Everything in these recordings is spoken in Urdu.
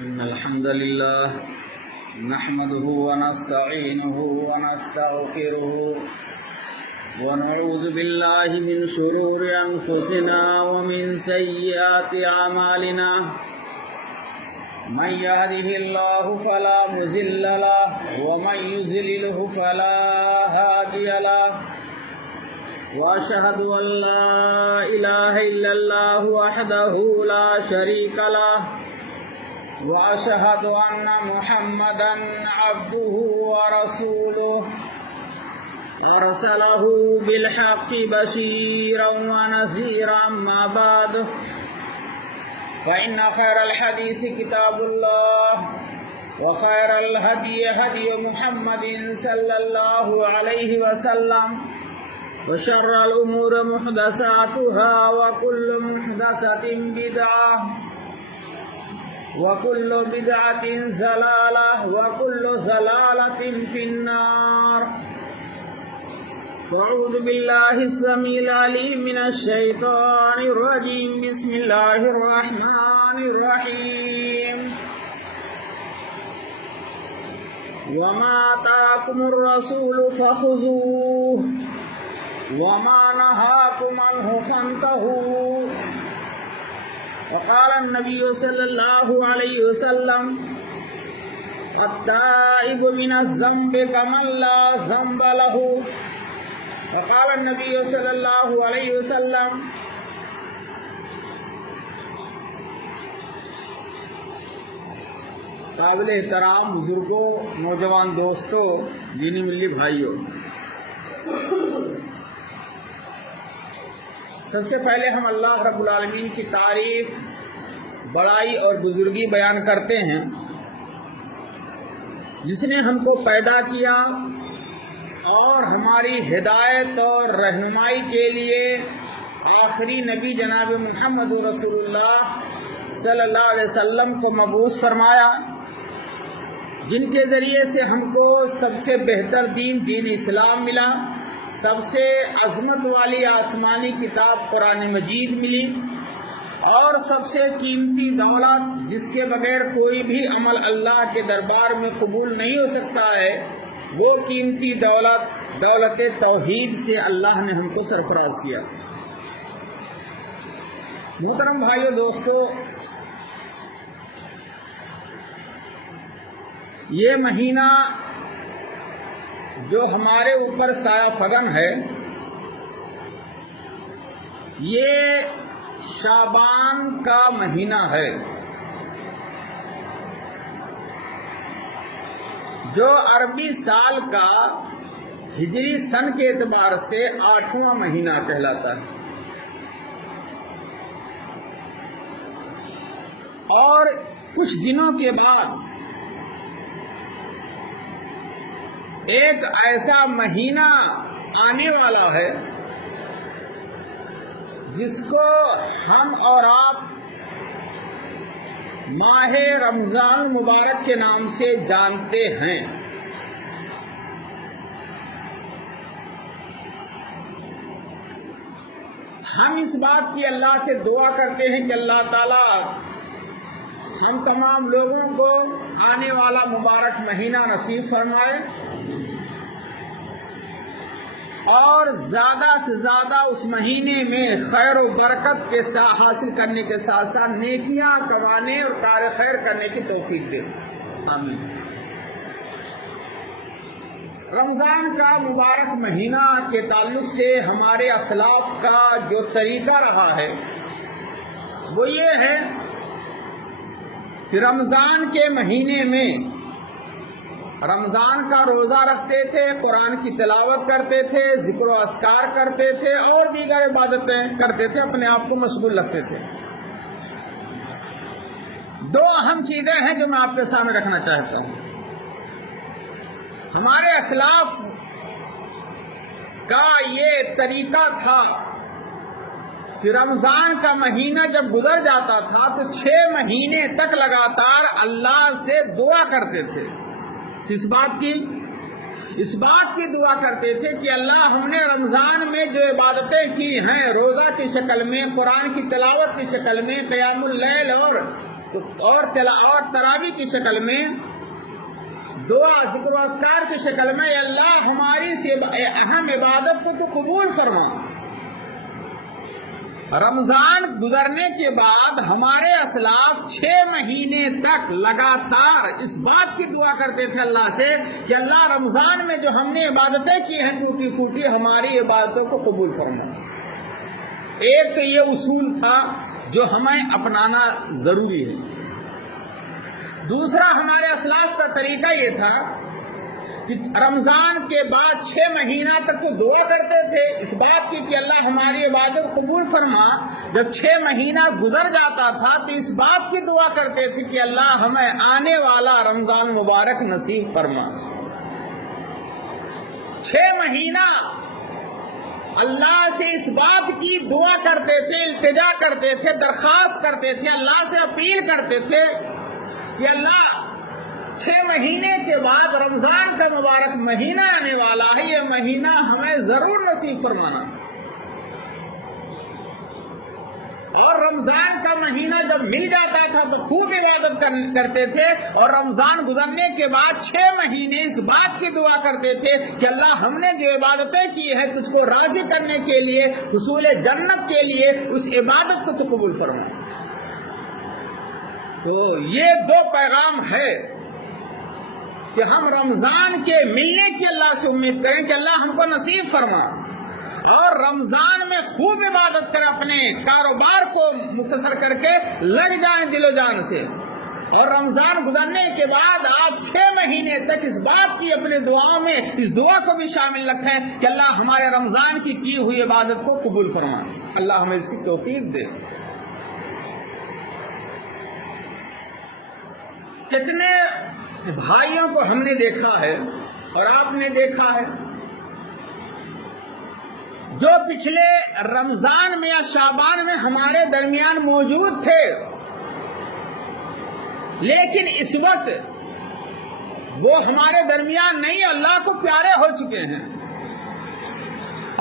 إن الحمد لله نحمده ونستعينه ونستغفره ونعوذ بالله من شرور أنفسنا ومن سيئات أعمالنا من يهده الله فلا مضل له ومن يضلله فلا هادي له وأشهد أن لا إله إلا الله وحده لا شريك له وأشهد أن محمدا عبده ورسوله أرسله بالحق بشيرا ونذيرا أما بعد فإن خير الحديث كتاب الله وخير الهدي هدي محمد صلى الله عليه وسلم وشر الأمور محدثاتها وكل محدثة بدعة وكل بدعة ضلالة وكل ضلالة في النار. أعوذ بالله السميع العليم من الشيطان الرجيم. بسم الله الرحمن الرحيم. وما آتاكم الرسول فخذوه وما نهاكم عنه فانتهوا. وقال النبي صلى الله عليه وسلم التائب من الذنب كمن لا ذنب له. وقال النبي صلى الله عليه وسلم قابل احترام بزرگوں، نوجوان دوستوں، دینی ملی بھائیوں، سب سے پہلے ہم اللہ رب العالمین کی تعریف، بڑائی اور بزرگی بیان کرتے ہیں جس نے ہم کو پیدا کیا اور ہماری ہدایت اور رہنمائی کے لیے آخری نبی جناب محمد رسول اللہ صلی اللہ علیہ وسلم کو مبعوث فرمایا، جن کے ذریعے سے ہم کو سب سے بہتر دین اسلام ملا، سب سے عظمت والی آسمانی کتاب قرآن مجید ملی، اور سب سے قیمتی دولت جس کے بغیر کوئی بھی عمل اللہ کے دربار میں قبول نہیں ہو سکتا ہے، وہ قیمتی دولت توحید سے اللہ نے ہم کو سرفراز کیا. محترم بھائیو دوستو، یہ مہینہ جو ہمارے اوپر سایہ فگن ہے، یہ شعبان کا مہینہ ہے، جو عربی سال کا ہجری سن کے اعتبار سے 8واں مہینہ کہلاتا ہے. اور کچھ دنوں کے بعد ایک ایسا مہینہ آنے والا ہے جس کو ہم اور آپ ماہ رمضان مبارک کے نام سے جانتے ہیں. ہم اس بات کی اللہ سے دعا کرتے ہیں کہ اللہ تعالیٰ ہم تمام لوگوں کو آنے والا مبارک مہینہ نصیب فرمائے اور زیادہ سے زیادہ اس مہینے میں خیر و برکت کے ساتھ حاصل کرنے کے ساتھ ساتھ نیکیاں کمانے اور کار خیر کرنے کی توفیق دے. آمین. رمضان کا مبارک مہینہ کے تعلق سے ہمارے اسلاف کا جو طریقہ رہا ہے وہ یہ ہے کہ رمضان کے مہینے میں رمضان کا روزہ رکھتے تھے، قرآن کی تلاوت کرتے تھے، ذکر و اذکار کرتے تھے اور دیگر عبادتیں کرتے تھے، اپنے آپ کو مشغول رکھتے تھے. دو اہم چیزیں ہیں جو میں آپ کے سامنے رکھنا چاہتا ہوں. ہمارے اسلاف کا یہ طریقہ تھا کہ رمضان کا مہینہ جب گزر جاتا تھا تو 6 مہینے تک لگاتار اللہ سے دعا کرتے تھے. اس بات کی دعا کرتے تھے کہ اللہ ہم نے رمضان میں جو عبادتیں کی ہیں، روزہ کی شکل میں، قرآن کی تلاوت کی شکل میں، قیام اللیل اور تو اور تراویح کی شکل میں، دعا ذکر و اذکار کی شکل میں، اللہ ہماری اہم عبادت کو تو قبول فرما۔ رمضان گزرنے کے بعد ہمارے اسلاف 6 مہینے تک لگاتار اس بات کی دعا کرتے تھے اللہ سے کہ اللہ رمضان میں جو ہم نے عبادتیں کی ہیں ٹوٹی پھوٹی، ہماری عبادتوں کو قبول فرما۔ ایک تو یہ اصول تھا جو ہمیں اپنانا ضروری ہے۔ دوسرا ہمارے اسلاف کا طریقہ یہ تھا کہ رمضان کے بعد 6 مہینہ تک تو دعا کرتے تھے اس بات کی کہ اللہ ہماری عبادت قبول فرما۔ جب 6 مہینہ گزر جاتا تھا تو اس بات کی دعا کرتے تھے کہ اللہ ہمیں آنے والا رمضان مبارک نصیب فرما۔ 6 مہینہ اللہ سے اس بات کی دعا کرتے تھے، التجا کرتے تھے، درخواست کرتے تھے، اللہ سے اپیل کرتے تھے کہ اللہ 6 مہینے کے بعد رمضان کا مبارک مہینہ آنے والا ہے، یہ مہینہ ہمیں ضرور نصیب فرمانا۔ اور رمضان کا مہینہ جب مل جاتا تھا تو خوب عبادت کرتے تھے، اور رمضان گزرنے کے بعد 6 مہینے اس بات کی دعا کرتے تھے کہ اللہ ہم نے جو عبادتیں کی ہے تجھ کو راضی کرنے کے لیے، حصول جنت کے لیے، اس عبادت کو تو قبول فرما۔ تو یہ 2 پیغام ہے کہ ہم رمضان کے ملنے کی اللہ سے امید کریں کہ اللہ ہم کو نصیب فرما، اور رمضان میں خوب عبادت کریں، اپنے کاروبار کو مختصر کر کے لگ جائیں دل و جان سے۔ اور رمضان گزرنے کے بعد آپ 6 مہینے تک اس بات کی اپنے دعاؤں میں اس دعا کو بھی شامل رکھیں کہ اللہ ہمارے رمضان کی ہوئی عبادت کو قبول فرما۔ اللہ ہمیں اس کی توفیق دے۔ کتنے بھائیوں کو ہم نے دیکھا ہے اور آپ نے دیکھا ہے جو پچھلے رمضان میں یا شعبان میں ہمارے درمیان موجود تھے، لیکن اس وقت وہ ہمارے درمیان نہیں، اللہ کو پیارے ہو چکے ہیں،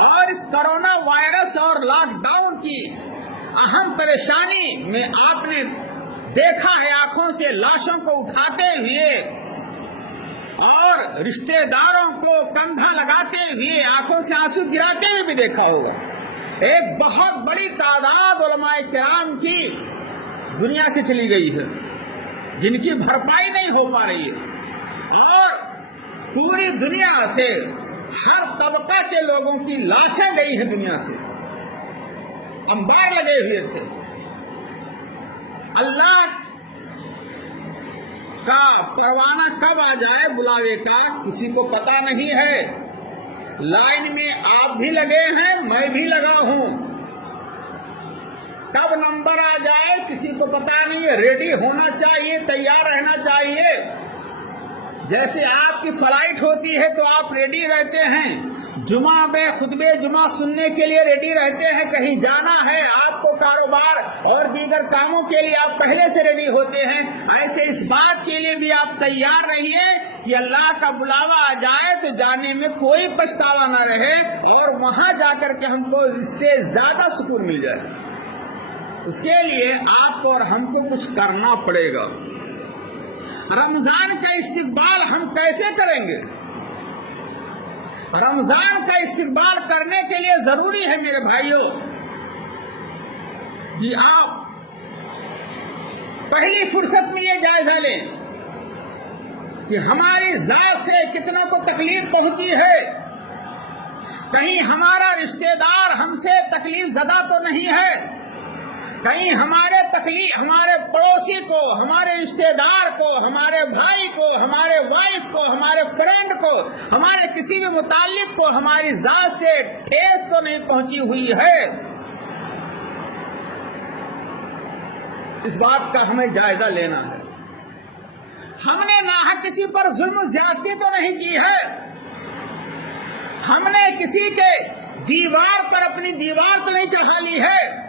اور اس کرونا وائرس اور لاک ڈاؤن کی اہم پریشانی میں آپ نے دیکھا ہے آنکھوں سے لاشوں کو اٹھاتے ہوئے اور رشتہ داروں کو کندھا لگاتے ہوئے آنکھوں سے آنسو گراتے ہوئے بھی دیکھا ہوگا۔ ایک بہت بڑی تعداد علماء کرام کی دنیا سے چلی گئی ہے، جن کی بھرپائی نہیں ہو پا رہی ہے، اور پوری دنیا سے ہر طبقہ کے لوگوں کی لاشیں گئی ہیں دنیا سے، انبار لگے ہوئے تھے۔ اللہ کا پروانہ کب آ جائے بلاوے کا کسی کو پتا نہیں ہے۔ لائن میں آپ بھی لگے ہیں، میں بھی لگا ہوں، کب نمبر آ جائے کسی کو پتا نہیں ہے۔ ریڈی ہونا چاہیے، تیار رہنا چاہیے۔ جیسے آپ کی فلائٹ ہوتی ہے تو آپ ریڈی رہتے ہیں، جمعہ میں خطبے جمعہ سننے کے لیے ریڈی رہتے ہیں، کہیں جانا ہے آپ کو کاروبار اور دیگر کاموں کے لیے آپ پہلے سے ریڈی ہوتے ہیں، ایسے اس بات کے لیے بھی آپ تیار رہیے کہ اللہ کا بلاوا آ جائے تو جانے میں کوئی پچھتاوا نہ رہے، اور وہاں جا کر کے ہم کو اس سے زیادہ سکون مل جائے۔ اس کے لیے آپ کو اور ہم کو کچھ کرنا پڑے گا۔ رمضان کا استقبال ہم کیسے کریں گے؟ رمضان کا استقبال کرنے کے لیے ضروری ہے میرے بھائیوں کہ آپ پہلی فرصت میں یہ جائزہ لیں کہ ہماری ذات سے کتنوں کو تکلیف پہنچی ہے، کہیں ہمارا رشتہ دار ہم سے تکلیف زدہ تو نہیں ہے، کہیں ہمارے پڑوسی کو، ہمارے رشتہ دار کو، ہمارے بھائی کو، ہمارے وائف کو، ہمارے فرینڈ کو، ہمارے کسی بھی متعلق کو ہماری ذات سے ٹھیس تو نہیں پہنچی ہوئی ہے۔ اس بات کا ہمیں جائزہ لینا ہے۔ ہم نے ناحق کسی پر ظلم و زیادتی تو نہیں کی ہے، ہم نے کسی کے دیوار پر اپنی دیوار تو نہیں چڑھا لی ہے،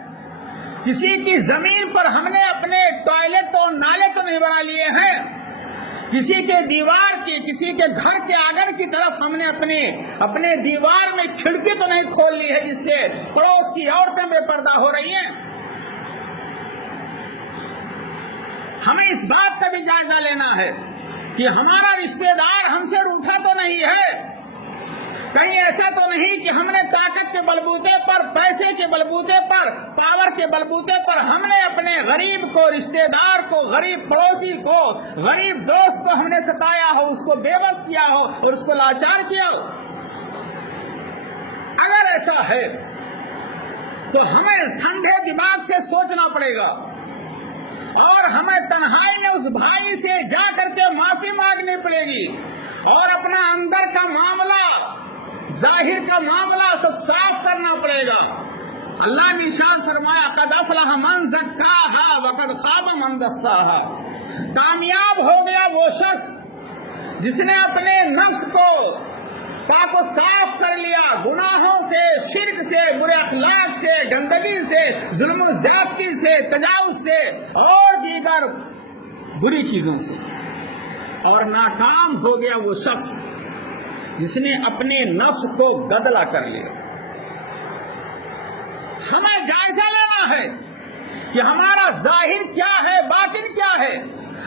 کسی کی زمین پر ہم نے اپنے ٹوائلٹ اور نالے تو نہیں بنا لیے ہیں، کسی کے دیوار کی، کسی کے گھر کے آنگن کی طرف ہم نے اپنے دیوار میں کھڑکی تو نہیں کھول لی ہے جس سے پڑوس کی عورتیں بے پردہ ہو رہی ہیں۔ ہمیں اس بات کا بھی جائزہ لینا ہے کہ ہمارا رشتہ دار ہم سے روٹھا تو نہیں ہے، کہیں ایسا تو نہیں کہ ہم نے طاقت کے بلبوتے پر، پیسے کے بلبوتے پر، پاور کے بلبوتے پر ہم نے اپنے غریب کو، رشتہ دار کو، غریب پڑوسی کو، غریب دوست کو ہم نے ستایا ہو، اس کو بے بس کیا ہو اور اس کو لاچار کیا ہو۔ اگر ایسا ہے تو ہمیں ٹھنڈے دماغ سے سوچنا پڑے گا اور ہمیں تنہائی میں اس بھائی سے جا کر کے معافی مانگنی پڑے گی اور اپنا اندر کا معاملہ، ظاہر کا معاملہ سب صاف کرنا پڑے گا۔ اللہ نے ارشاد فرمایا قد افلح من زکاہا وقد خاب من دساہا، کامیاب ہو گیا وہ شخص جس نے اپنے نفس کو پاک و صاف کر لیا گناہوں سے، شرک سے، برے اخلاق سے، گندگی سے، ظلم و زیادتی سے، تجاوز سے اور دیگر بری چیزوں سے، اور ناکام ہو گیا وہ شخص جس نے اپنے نفس کو گدلا کر لیا۔ ہمیں جائزہ لینا ہے کہ ہمارا ظاہر کیا ہے، باطن کیا ہے۔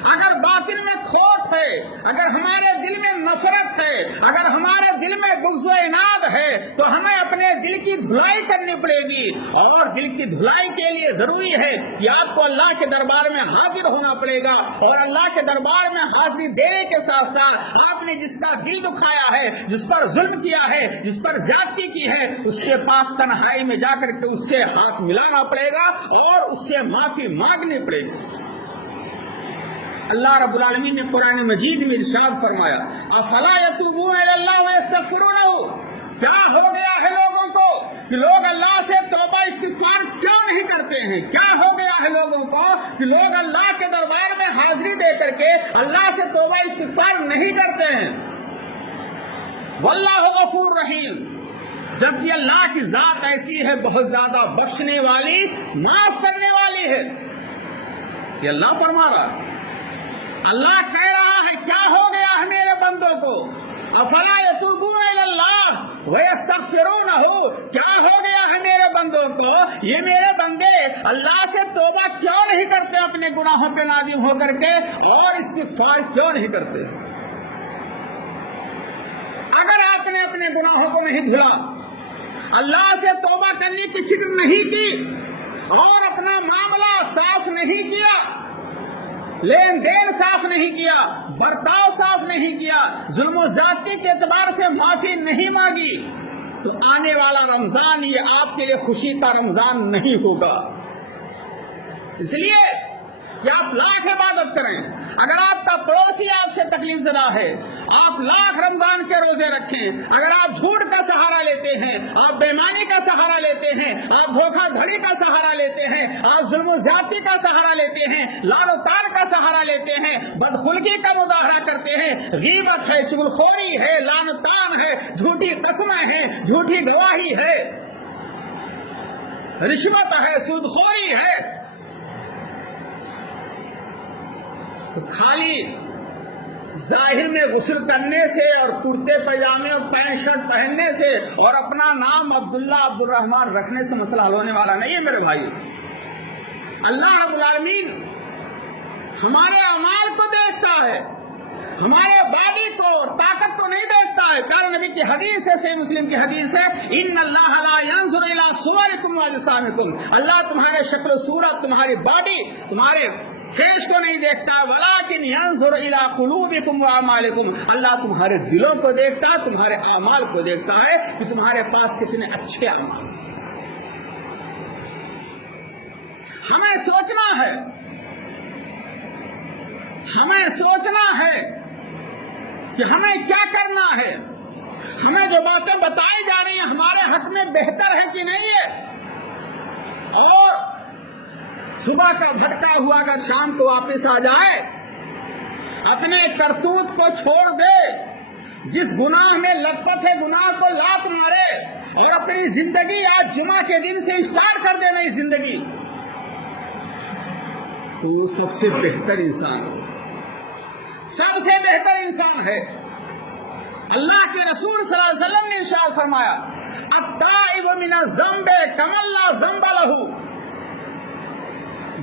اگر باطن میں کھوٹ ہے، اگر ہمارے دل میں نفرت ہے، اگر ہمارے دل میں بغض و عناد ہے تو ہمیں اپنے دل کی دھلائی کرنی پڑے گی، اور دل کی دھلائی کے لیے ضروری ہے کہ آپ کو اللہ کے دربار میں حاضر ہونا پڑے گا، اور اللہ کے دربار میں حاضری دینے کے ساتھ ساتھ آپ نے جس کا دل دکھایا ہے، جس پر ظلم کیا ہے، جس پر زیادتی کی ہے، اس کے پاس تنہائی میں جا کر کے اس سے ہاتھ ملانا پڑے گا اور اس سے معافی مانگنی پڑے گی۔ اللہ رب العالمین نے قرآن مجید میں ارشاد فرمایا افلا یتوبون الی اللہ ویستغفرونہ، کیا ہو گیا ہے لوگوں کو کہ لوگ اللہ سے توبہ استغفار کیوں نہیں کرتے ہیں؟ کیا ہو گیا ہے لوگوں کو کہ لوگ اللہ کے دربار میں حاضری دے کر کے اللہ سے توبہ استغفار نہیں کرتے ہیں؟ واللہ غفور رحیم، جبکہ اللہ کی ذات ایسی ہے بہت زیادہ بخشنے والی، معاف کرنے والی ہے۔ یہ اللہ فرما رہا، اللہ کہہ رہا ہے کیا ہو گیا ہے میرے بندوں کو، افلا یتوبون الی اللہ ویستغفرونہ، کیا ہو گیا ہے میرے بندوں کو، یہ میرے بندے اللہ سے توبہ کیوں نہیں کرتے اپنے گناہوں پہ نادم ہو کر کے، اور استغفار کیوں نہیں کرتے؟ اگر آپ نے اپنے گناہوں کو نہیں دھلا، اللہ سے توبہ کرنے کی فکر نہیں کی اور اپنا معاملہ صاف نہیں کیا، لین دین صاف نہیں کیا، برتاؤ صاف نہیں کیا، ظلم و زیادتی کے اعتبار سے معافی نہیں مانگی، تو آنے والا رمضان یہ آپ کے لیے خوشی کا رمضان نہیں ہوگا۔ اس لیے کہ آپ لاکھ عبادت کریں، اگر آپ کا پڑوسی آپ سے تکلیف زدہ ہے، آپ لاکھ رمضان کے روزے رکھیں، اگر آپ جھوٹ کا سہارا لیتے ہیں، آپ بےمانی کا سہارا لیتے ہیں، آپ دھوکہ دھڑی کا سہارا لیتے ہیں، آپ ظلم و زیادتی کا سہارا لیتے ہیں، لعن و طعن کا سہارا لیتے ہیں، بدخلقی کا مظاہرہ کرتے ہیں، غیبت ہے، چغلخوری ہے، لعن و طعن ہے، جھوٹی قسمیں ہیں، جھوٹی گواہی ہے، رشوت ہے، سود خوری ہے، تو خالی ظاہر میں غسل کرنے سے اور کرتے پاجامے اور پینٹ شرٹ پہننے سے اور اپنا نام عبداللہ عبد الرحمن رکھنے سے مسئلہ حل ہونے والا نہیں ہے میرے بھائی۔ اللہ رب العالمین ہمارے اعمال کو دیکھتا ہے، ہمارے باڈی کو اور طاقت کو نہیں دیکھتا ہے۔ پیارے نبی کی حدیث ہے، صحیح مسلم کی حدیث ہے، ان اللہ لا ينظر الى صورکم واجسامکم، اللہ تمہارے شکل و صورت، تمہاری باڈی، تمہارے فیس کو نہیں دیکھتا، ولیکن ينظر الى قلوبکم واعمالکم، اللہ تمہارے دلوں کو دیکھتا ہے، تمہارے اعمال کو دیکھتا ہے کہ تمہارے پاس کتنے اچھے اعمال۔ ہمیں سوچنا ہے، ہمیں سوچنا ہے کہ ہمیں کیا کرنا ہے، ہمیں جو باتیں بتائی جا رہی ہیں ہمارے حق میں بہتر ہے کہ نہیں ہے، اور صبح کا بھٹکا ہوا اگر شام کو واپس آ جائے، اپنے کرتوت کو چھوڑ دے، جس گناہ میں لطفت ہے گناہ کو لات مارے، اور اپنی زندگی آج جمعہ کے دن سے اسٹارٹ کر دے نئی زندگی، تو وہ سب سے بہتر انسان ہے، سب سے بہتر انسان ہے۔ اللہ کے رسول صلی اللہ علیہ وسلم نے ارشاد فرمایا التائب من الذنب کمن لا ذنب لہ،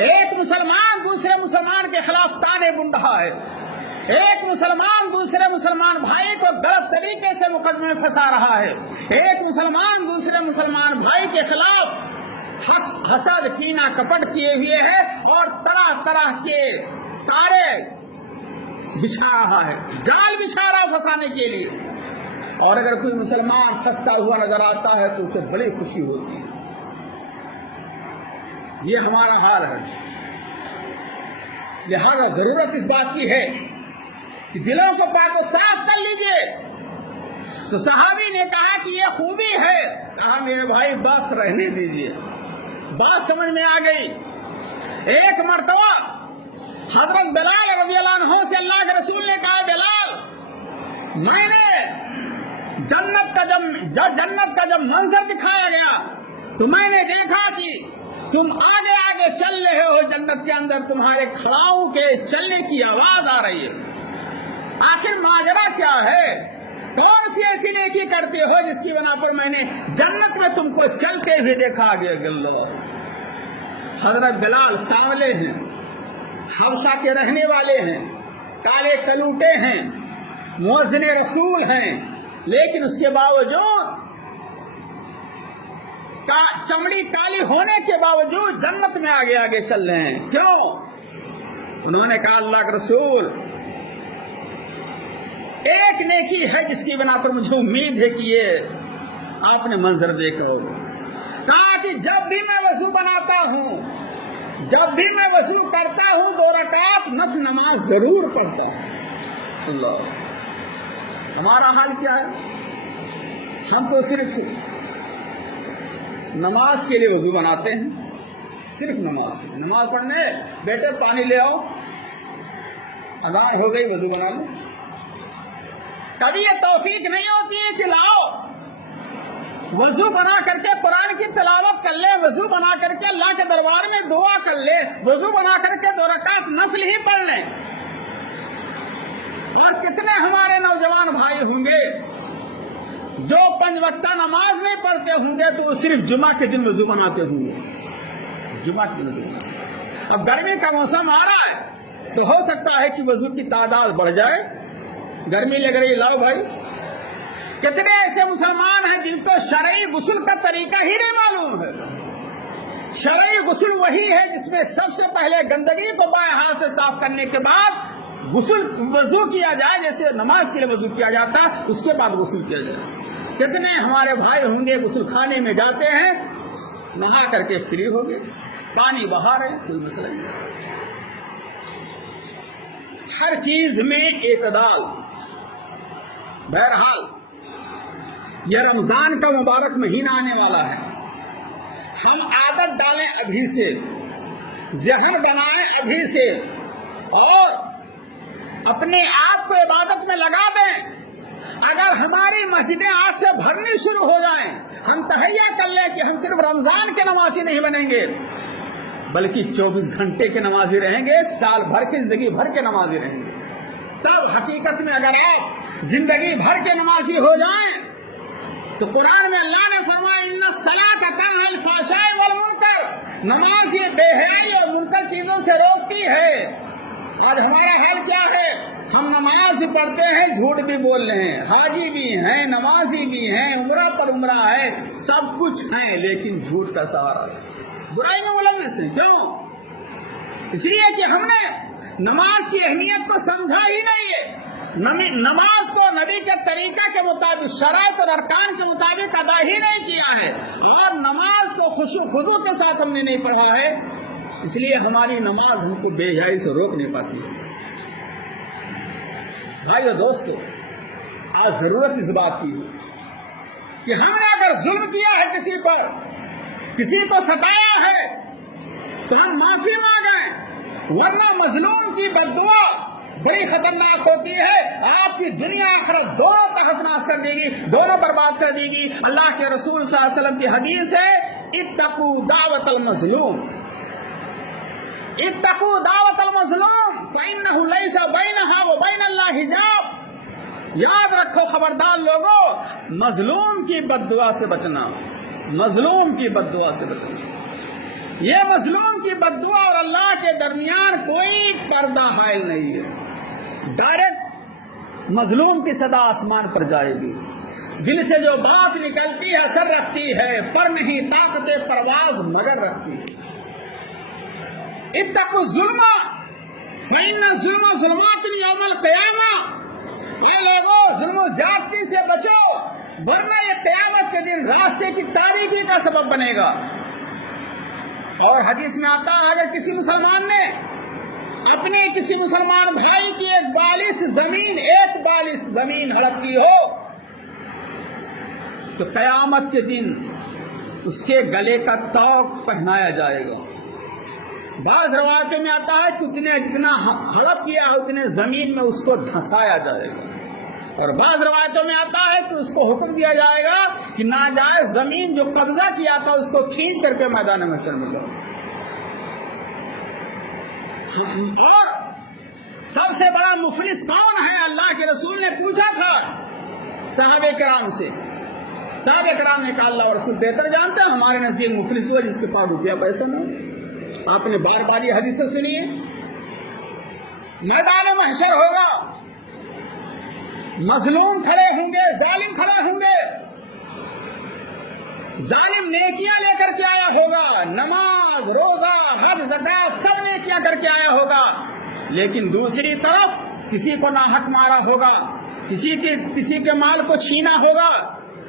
ایک مسلمان دوسرے مسلمان کے خلاف تانے بن رہا ہے، ایک مسلمان دوسرے مسلمان بھائی کو غلط طریقے سے مقدمے میں پھنسا رہا ہے، ایک مسلمان دوسرے مسلمان بھائی کے خلاف حسد کینہ کپٹ کیے ہوئے ہے اور طرح طرح کے تارے بچھا رہا ہے، جال بچھا رہا ہے پھنسانے کے لیے۔ اور اگر کوئی مسلمان پھنستا ہوا نظر آتا ہے تو اسے بڑی خوشی ہوتی ہے۔ یہ ہمارا حال ہے، لہذا ضرورت اس بات کی ہے کہ دلوں کو پاک و صاف کر لیجئے۔ تو صحابی نے کہا کہ یہ خوبی ہے، کہا میرے بھائی بس رہنے دیجئے، بات سمجھ میں آ گئی۔ ایک مرتبہ حضرت بلال رضی اللہ عنہ سے اللہ کے رسول نے کہا بلال میں نے جنت کا جب منظر دکھایا گیا تو میں نے دیکھا کہ تم آگے آگے چل رہے ہو جنت کے اندر، تمہارے کھڑاؤں کے چلنے کی آواز آ رہی ہے، آخر ماجرا کیا ہے؟ کون سی ایسی نیکی کرتے ہو جس کی بنا پر میں نے جنت میں تم کو چلتے ہوئے دیکھا گیا؟ حضرت بلال سانولے ہیں، حبشہ کے رہنے والے ہیں، کالے کلوٹے ہیں، مؤذن رسول ہیں، لیکن اس کے باوجود چمڑی کالی ہونے کے باوجود جنت میں آگے آگے چل رہے ہیں۔ کیوں؟ انہوں نے کہا اللہ کے رسول ایک نیکی ہے جس کی بنا پر مجھے امید ہے کہ یہ آپ نے منظر دیکھا ہو۔ کہا کہ جب بھی میں وضو بناتا ہوں، جب بھی میں وضو کرتا ہوں 2 رکعت نفل نماز ضرور پڑھتا ہوں۔ اللہ، ہمارا حال کیا ہے؟ ہم تو صرف نماز کے لیے وضو بناتے ہیں، صرف نماز پڑھنے بیٹے پانی لے آؤ، اذان ہو گئی وضو بنا لو۔ کبھی یہ توفیق نہیں ہوتی ہے کہ لاؤ وضو بنا کر کے قرآن کی تلاوت کر لیں، وضو بنا کر کے اللہ کے دربار میں دعا کر لیں، وضو بنا کر کے 2 رکعت نفل ہی پڑھ لیں۔ اور کتنے ہمارے نوجوان بھائی ہوں گے جو 5 وقتہ نماز نہیں پڑھتے ہوں گے تو وہ صرف جمعہ کے دن وضو بناتے ہوں گے، جمعہ کے دن وضو بناتے۔ اب گرمی کا موسم آ رہا ہے تو ہو سکتا ہے کہ وضو کی تعداد بڑھ جائے، گرمی لگ رہی، لاؤ بھائی۔ کتنے ایسے مسلمان ہیں جن کو شرعی غسل کا طریقہ ہی نہیں معلوم ہے۔ شرعی غسل وہی ہے جس میں سب سے پہلے گندگی کو بائیں ہاتھ سے صاف کرنے کے بعد وضو کیا جائے، جیسے نماز کے لیے وضو کیا جاتا ہے اس کے بعد غسل کیا جائے۔ کتنے ہمارے بھائی ہوں گے غسل خانے میں جاتے ہیں، نہا کر کے فری ہو گئے، پانی بہا رہے، کوئی مسئلہ نہیں۔ ہر چیز میں اعتدال۔ بہرحال یہ رمضان کا مبارک مہینہ آنے والا ہے، ہم عادت ڈالیں ابھی سے، ذہن بنائیں ابھی سے، اور اپنے آپ کو عبادت میں لگا دیں۔ اگر ہماری مسجدیں آج سے بھرنی شروع ہو جائیں، ہم تہیہ کر لیں کہ ہم صرف رمضان کے نمازی نہیں بنیں گے بلکہ 24 گھنٹے کے نمازی رہیں گے، سال بھر کی زندگی بھر کے نمازی رہیں گے۔ تب حقیقت میں اگر آپ زندگی بھر کے نمازی ہو جائیں تو قرآن میں اللہ نے فرمایا ان الصلاۃ تنہی عن الفحشاء والمنکر، نماز یہ بے حیائی اور منکر چیزوں سے روکتی ہے۔ آج ہمارا حال کیا ہے؟ ہم نماز پڑھتے ہیں، جھوٹ بھی بول رہے ہیں، حاجی بھی ہیں، نمازی بھی ہیں، عمرہ پر عمرہ ہے، سب کچھ ہیں، لیکن جھوٹ کا سہارا برائی میں ملوث ہیں۔ کیوں؟ اس لیے کہ ہم نے نماز کی اہمیت کو سمجھا ہی نہیں ہے، نماز کو نبی کے طریقہ کے مطابق، شرائط اور ارکان کے مطابق ادا ہی نہیں کیا ہے، اور نماز کو خشوع خضوع کے ساتھ ہم نے نہیں پڑھا ہے، اس لیے ہماری نماز ہم کو بے حیائی سے روک نہیں پاتی ہے۔ بھائیو دوستو، آج ضرورت اس بات کی ہے کہ ہم نے اگر ظلم کیا ہے کسی پر، کسی کو ستایا ہے تو ہم معافی مانگیں، ورنہ مظلوم کی بد دعا بڑی خطرناک ہوتی ہے، آپ کی دنیا آخرت دونوں تحس نحس کر دے گی، دونوں برباد کر دے گی۔ اللہ کے رسول صلی اللہ علیہ وسلم کی حدیث ہے اتقوا دعوت المظلوم، اتقوا دعوت المظلوم فإنه ليس بينها وبين الله حجاب۔ یاد رکھو خبردار لوگوں، مظلوم کی بد دعا سے بچنا، مظلوم کی بد دعا سے بچنا۔ یہ مظلوم کی بددعا اور اللہ کے درمیان کوئی پردہ حائل نہیں ہے، ڈائریکٹ مظلوم کی صدا آسمان پر جائے گی، دل سے جو بات نکلتی ہے اثر رکھتی ہے، پر نہیں طاقت پرواز مگر رکھتی ہے۔ اتقوا الظلم فإن الظلم ظلمات یوم القیامہ، اے لوگوں ظلم و زیادتی سے بچو ورنہ یہ قیامت کے دن راستے کی تاریکی کا سبب بنے گا۔ اور حدیث میں آتا ہے اگر کسی مسلمان نے اپنے کسی مسلمان بھائی کی ایک بالش زمین ہڑپ کی ہو تو قیامت کے دن اس کے گلے کا طوق پہنایا جائے گا۔ بعض روایتوں میں آتا ہے کہ جتنا ہڑپ کیا ہے اتنے زمین میں اس کو دھنسایا جائے گا، اور بعض روایتوں میں آتا ہے کہ اس کو حکم دیا جائے گا کہ ناجائز زمین جو قبضہ کیا تھا اس کو کھینچ کر کے میدان محشر میں لاؤ۔ اور سب سے بڑا مفلس کون ہے؟ اللہ کے رسول نے پوچھا تھا صحابہ کرام سے، صحابہ کرام نے کہا اللہ اور رسول بہتر جانتے ہیں، ہمارے نزدیک مفلس ہوا جس کے پاس روپیہ پیسہ نہ ہو۔ آپ نے بار بار یہ حدیثیں سنی ہے۔ میدان محشر ہوگا، مظلوم کھڑے ہوں گے، ظالم کھڑے ہوں گے، ظالم نیکیاں لے کر کے آیا ہوگا، نماز روزہ حج زکات سب نیکیاں کر کے آیا ہوگا، لیکن دوسری طرف کسی کو ناحق مارا ہوگا، کسی کے مال کو چھینا ہوگا،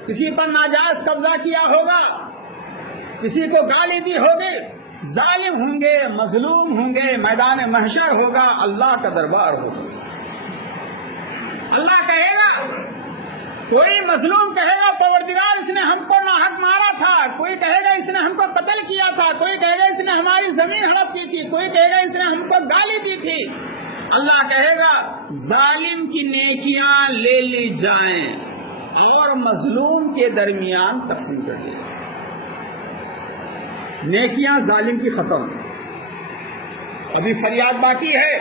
کسی پر ناجائز قبضہ کیا ہوگا، کسی کو گالی دی ہوگی، ظالم ہوں گے، مظلوم ہوں گے، میدان محشر ہوگا، اللہ کا دربار ہوگا۔ اللہ کہے گا، کوئی مظلوم کہے گا پروردگار اس نے ہم کو ناحق مارا تھا، کوئی کہے گا اس نے ہم کو قتل کیا تھا، کوئی کہے گا اس نے ہماری زمین ہڑپ کی تھی، کوئی کہے گا اس نے ہم کو گالی دی تھی۔ اللہ کہے گا ظالم کی نیکیاں لے لی جائیں اور مظلوم کے درمیان تقسیم کر دی جائیں۔ نیکیاں ظالم کی ختم، ابھی فریاد باقی ہے۔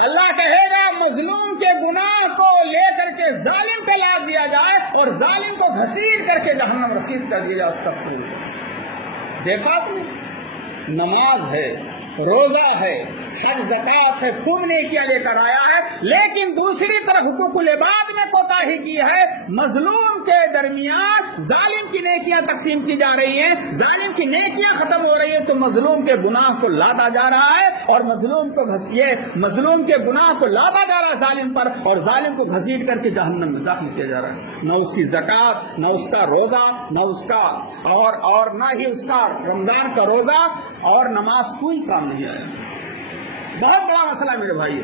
اللہ کہے گا مظلوم کے گناہ کو لے کر کے ظالم پہ لاد دیا جائے اور ظالم کو گھسیٹ کر کے جہنم رسید کر دیا جائے۔ استغفر اللہ۔ دیکھا آپ نے، نماز ہے، روزہ ہے، حج زکات ہے، خوب نیکیاں لے کر آیا ہے، لیکن دوسری طرف حقوق العباد میں کوتاہی کی ہے، مظلوم کے درمیان ظالم کی نیکیاں تقسیم کی جا رہی ہیں، ظالم کی نیکیاں ختم ہو رہی ہیں تو مظلوم کے گناہ کو لادا جا رہا ہے، اور مظلوم کے گناہ کو لادا جا رہا ہے ظالم پر، اور ظالم کو گھسیٹ کر کے جہنم میں داخل کیا جا رہا ہے۔ نہ اس کی زکات، نہ اس کا روزہ، نہ اس کا اور نہ ہی اس کا رمضان کا روزہ اور نماز کوئی کام نہیں آیا۔ بہت بڑا مسئلہ ہے میرے بھائی،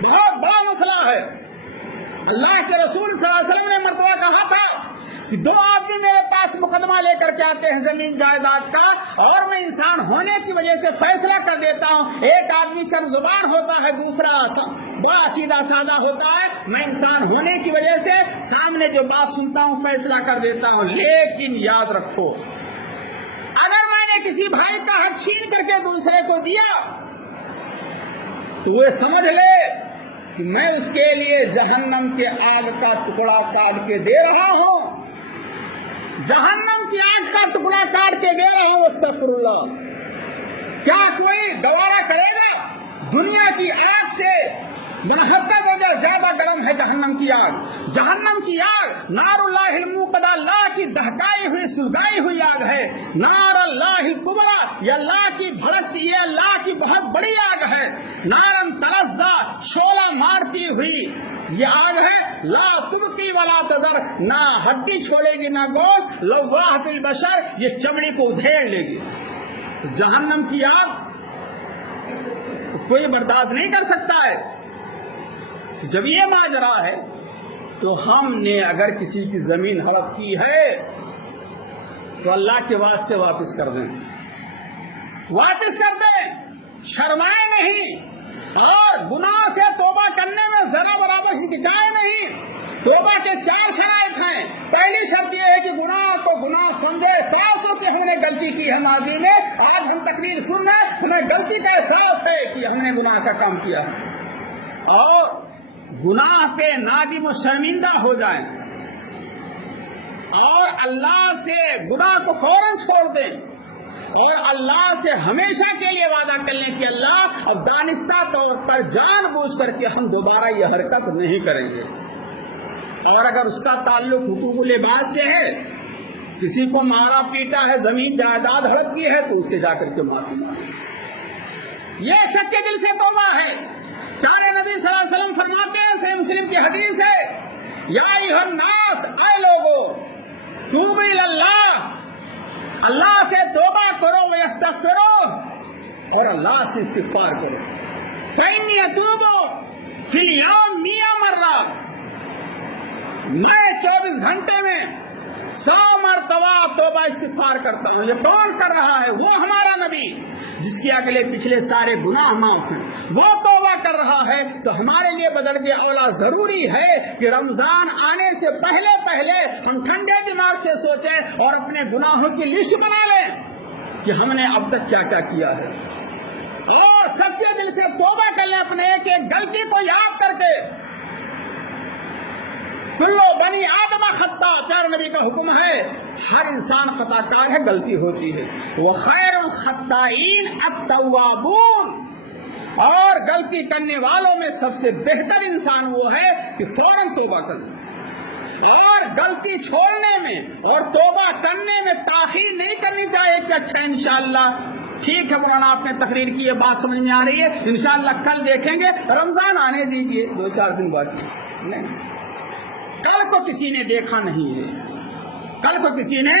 بہت بڑا مسئلہ ہے۔ اللہ کے رسول صلی اللہ علیہ وسلم نے مرتبہ کہا تھا کہ دو آدمی میرے پاس مقدمہ لے کر کے آتے ہیں زمین جائیداد کا، اور میں انسان ہونے کی وجہ سے فیصلہ کر دیتا ہوں۔ ایک آدمی چرب زبان ہوتا ہے، دوسرا بڑا سیدھا سادہ ہوتا ہے۔ میں انسان ہونے کی وجہ سے سامنے جو بات سنتا ہوں فیصلہ کر دیتا ہوں، لیکن یاد رکھو اگر میں نے کسی بھائی کا حق چھین کر کے دوسرے کو دیا تو وہ سمجھ لے کہ میں اس کے لیے جہنم کے آگ کا ٹکڑا کاٹ کے دے رہا ہوں، جہنم کی آگ کا ٹکڑا کاٹ کے دے رہا ہوں۔ استغفر اللہ۔ کیا کوئی گوارا کرے گا؟ دنیا کی آگ سے 79 درجہ زیادہ گرم ہے جہنم کی آگ۔ جہنم کی آگ نار اللہ الموقدہ، اللہ کی دہکائی ہوئی سلگائی ہوئی آگ ہے۔ نار اللہ الکبریٰ، یہ اللہ کی بھڑکتی، یہ اللہ کی بہت بڑی آگ ہے۔ نارن تلظیٰ، شعلہ مارتی ہوئی یہ آگ ہے۔ لا تبقی ولا تذر، نہ ہڈی چھوڑے گی نہ گوشت۔ لواحۃ البشر، یہ چمڑی کو ادھیڑ لے گی۔ جہنم کی آگ کوئی برداشت نہیں کر سکتا ہے۔ جب یہ ماجرا ہے تو ہم نے اگر کسی کی زمین ہڑپ کی ہے تو اللہ کے واسطے واپس کر دیں، واپس کر دیں، شرمائے نہیں، اور گناہ سے توبہ کرنے میں ذرا برابر ہچکچائے نہیں۔ توبہ کے 4 شرائط ہیں۔ پہلی شرط یہ ہے کہ گناہ کو گناہ سمجھے، احساس ہو کہ ہم نے غلطی کی ہے ماضی میں، آج ہم تقریر سن رہے ہیں، ہمیں غلطی کا احساس ہے کہ ہم نے گناہ کا کام کیا ہے، اور گناہ پہ نادم و شرمندہ ہو جائیں اور اللہ سے گناہ کو فوراً چھوڑ دیں۔ اور اللہ سے ہمیشہ کے لیے وعدہ کر لیں کہ اللہ اب دانستہ طور پر جان بوجھ کر کے ہم دوبارہ یہ حرکت نہیں کریں گے. اور اگر اس کا تعلق حقوق العباد سے ہے، کسی کو مارا پیٹا ہے، زمین جائیداد ہڑپ کی ہے، تو اس سے جا کر کے معافی مانگے. یہ سچے دل سے توبہ ہے. پیارے نبی صلی اللہ علیہ وسلم فرماتے ہیں، صحیح مسلم کی حدیث ہے، یا ایھا الناس، اے لوگو، توبوا الی اللہ، اللہ سے توبہ کرو، واستغفروا، اور اللہ سے استغفار کرو. فإنی اتوب فی اليوم 100 مرہ، میں 24 گھنٹے میں 100 مرتبہ توبہ استغفار کرتا ہوں. یہ کون کر رہا ہے؟ وہ ہمارا نبی جس کے اگلے پچھلے سارے گناہ معاف ہیں، وہ توبہ کر رہا ہے. تو ہمارے لیے بدرجہ اولا ضروری ہے کہ رمضان آنے سے پہلے پہلے ہم ٹھنڈے دماغ سے سوچیں اور اپنے گناہوں کی لسٹ بنا لیں کہ ہم نے اب تک کیا کیا کیا ہے، اور سچے دل سے توبہ کر لیں اپنے ایک ایک غلطی کو یاد کر کے. کلو بنی آدم خطا، پیارے نبی کا حکم ہے، ہر انسان خطا کار ہے، غلطی ہوتی ہے. وخیر الخطائین التوابون، اور غلطی کرنے والوں میں سب سے بہتر انسان وہ ہے کہ فوراً توبہ کرے. اور غلطی چھوڑنے میں اور توبہ کرنے میں تاخیر نہیں کرنی چاہیے کہ اچھا انشاءاللہ ٹھیک ہے مولانا آپ نے تقریر کی ہے، بات سمجھ میں آ رہی ہے، انشاءاللہ کل دیکھیں گے، رمضان آنے دیجیے 2-4 دن بعد. نہیں، کل کو کسی نے دیکھا نہیں ہے، کل کو کسی نے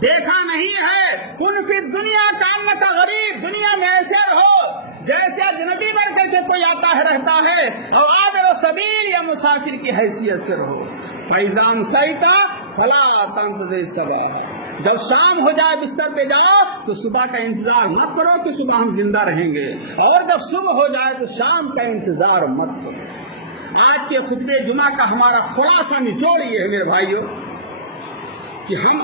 دیکھا نہیں ہے. کن فی الدنیا کانک غریب، دنیا میں ایسے رہو جیسے اجنبی بن کر کے کوئی آتا ہے رہتا ہے، اور عابر سبیل یا مسافر کی حیثیت سے رہو. فإذا امسیت فلا تنتظر الصباح، جب شام ہو جائے بستر پہ جاؤ تو صبح کا انتظار مت کرو کہ صبح ہم زندہ رہیں گے، اور جب صبح ہو جائے تو شام کا انتظار مت کرو. آج کے خطبہ جمعہ کا ہمارا خلاصہ نچوڑ یہ ہے میرے بھائیوں کہ ہم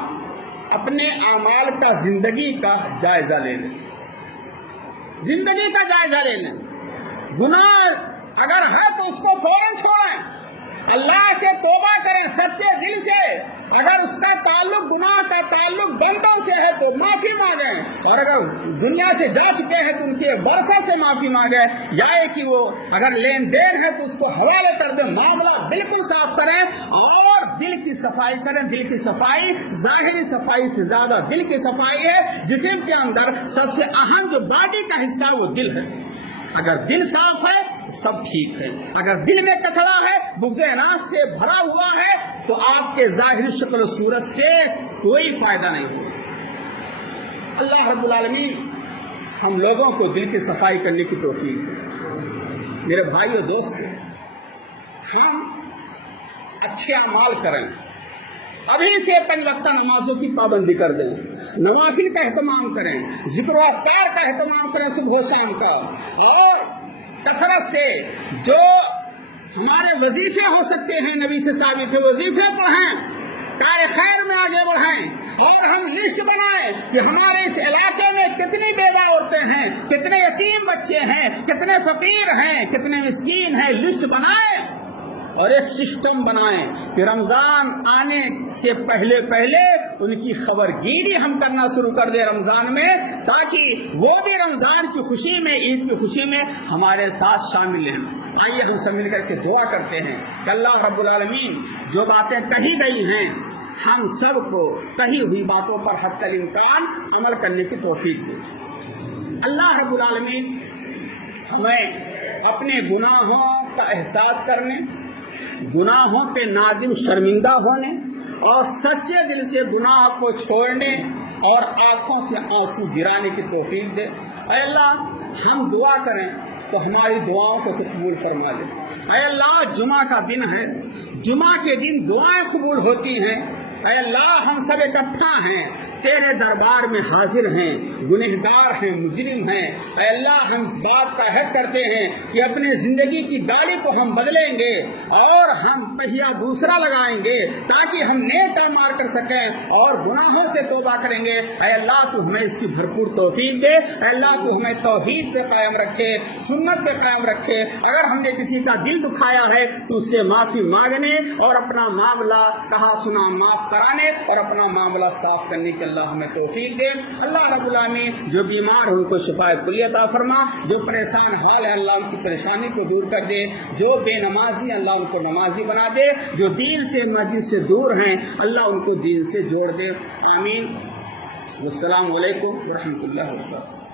اپنے اعمال کا زندگی کا جائزہ لے لیں، زندگی کا جائزہ لے لیں. گناہ اگر ہے تو اس کو فوراً چھوڑیں، اللہ سے توبہ کریں سچے دل سے. اگر اس کا تعلق گناہ کا تعلق بندوں سے ہے تو معافی مانگیں، اور اگر دنیا سے جا چکے ہیں تو ان کے ورثہ سے معافی مانگیں، یا کہ وہ اگر لین دین ہے تو اس کو حوالے کر دیں، معاملہ بالکل صاف کریں اور دل کی صفائی کریں. دل کی صفائی ظاہری صفائی سے زیادہ دل کی صفائی ہے. جسم کے اندر سب سے اہم جو باڈی کا حصہ وہ دل ہے. اگر دل صاف ہے سب ٹھیک ہے، اگر دل میں کچرا ہے، بغض ناس سے بھرا ہوا ہے، تو آپ کے ظاہری شکل و صورت سے کوئی فائدہ نہیں ہوگا. اللہ رب العالمین ہم لوگوں کو دل کی صفائی کرنے کی توفیق دے. میرے بھائی اور دوست، ہم اچھے اعمال کریں، ابھی سے 5 وقت نمازوں کی پابندی کر دیں، نوافل کا اہتمام کریں، ذکر و اذکار کا اہتمام کریں صبح و شام کا، اور کثرت سے جو ہمارے وظیفے ہو سکتے ہیں نبی سے ثابت ہے وظیفے پڑھیں، کار خیر میں آگے بڑھیں، اور ہم لسٹ بنائیں کہ ہمارے اس علاقے میں کتنی بیوہ عورتیں ہیں، کتنے یتیم بچے ہیں، کتنے فقیر ہیں، کتنے مسکین ہیں. لسٹ بنائیں اور ایک سسٹم بنائیں کہ رمضان آنے سے پہلے پہلے ان کی خبر گیری ہم کرنا شروع کر دیں رمضان میں، تاکہ وہ بھی رمضان کی خوشی میں، عید کی خوشی میں ہمارے ساتھ شامل ہیں. آئیے ہم سب مل کر کے دعا کرتے ہیں کہ اللہ رب العالمین جو باتیں کہی گئی ہیں ہم سب کو کہی ہوئی باتوں پر حتی الامکان عمل کرنے کی توفیق دے. اللہ رب العالمین ہمیں اپنے گناہوں کا احساس کرنے، گناہوں پہ نادم شرمندہ ہونے، اور سچے دل سے گناہ کو چھوڑنے اور آنکھوں سے آنسو گرانے کی توفیق دے. اے اللہ ہم دعا کریں تو ہماری دعاؤں کو قبول فرما لے. اے اللہ جمعہ کا دن ہے، جمعہ کے دن دعائیں قبول ہوتی ہیں. اے اللہ ہم سب اکٹھا ہیں، تیرے دربار میں حاضر ہیں، گنہگار ہیں، مجرم ہیں. اے اللہ ہم اس بات کا عہد کرتے ہیں کہ اپنے زندگی کی گاڑی کو ہم بدلیں گے اور ہم پہیا دوسرا لگائیں گے تاکہ ہم نیک اعمال کر سکیں اور گناہوں سے توبہ کریں گے. اے اللہ تو ہمیں اس کی بھرپور توفیق دے. اے اللہ تو ہمیں توحید پہ قائم رکھے، سنت پہ قائم رکھے. اگر ہم نے کسی کا دل دکھایا ہے تو اس سے معافی مانگنے اور اپنا معاملہ کہا سنا معاف کرانے اور اپنا معاملہ صاف کرنے کے اللہ ہمیں توفیق دے. اللہ رب العالمین جو بیمار ہو ان کو شفا کلی عطا فرما, جو پریشان حال ہے اللہ ان کی پریشانی کو دور کر دے, جو بے نمازی اللہ ان کو نمازی بنا دے, جو دین سے مسجد سے دور ہیں اللہ ان کو دین سے جوڑ دے. آمین. والسلام علیکم ورحمۃ اللہ وبرکاتہ.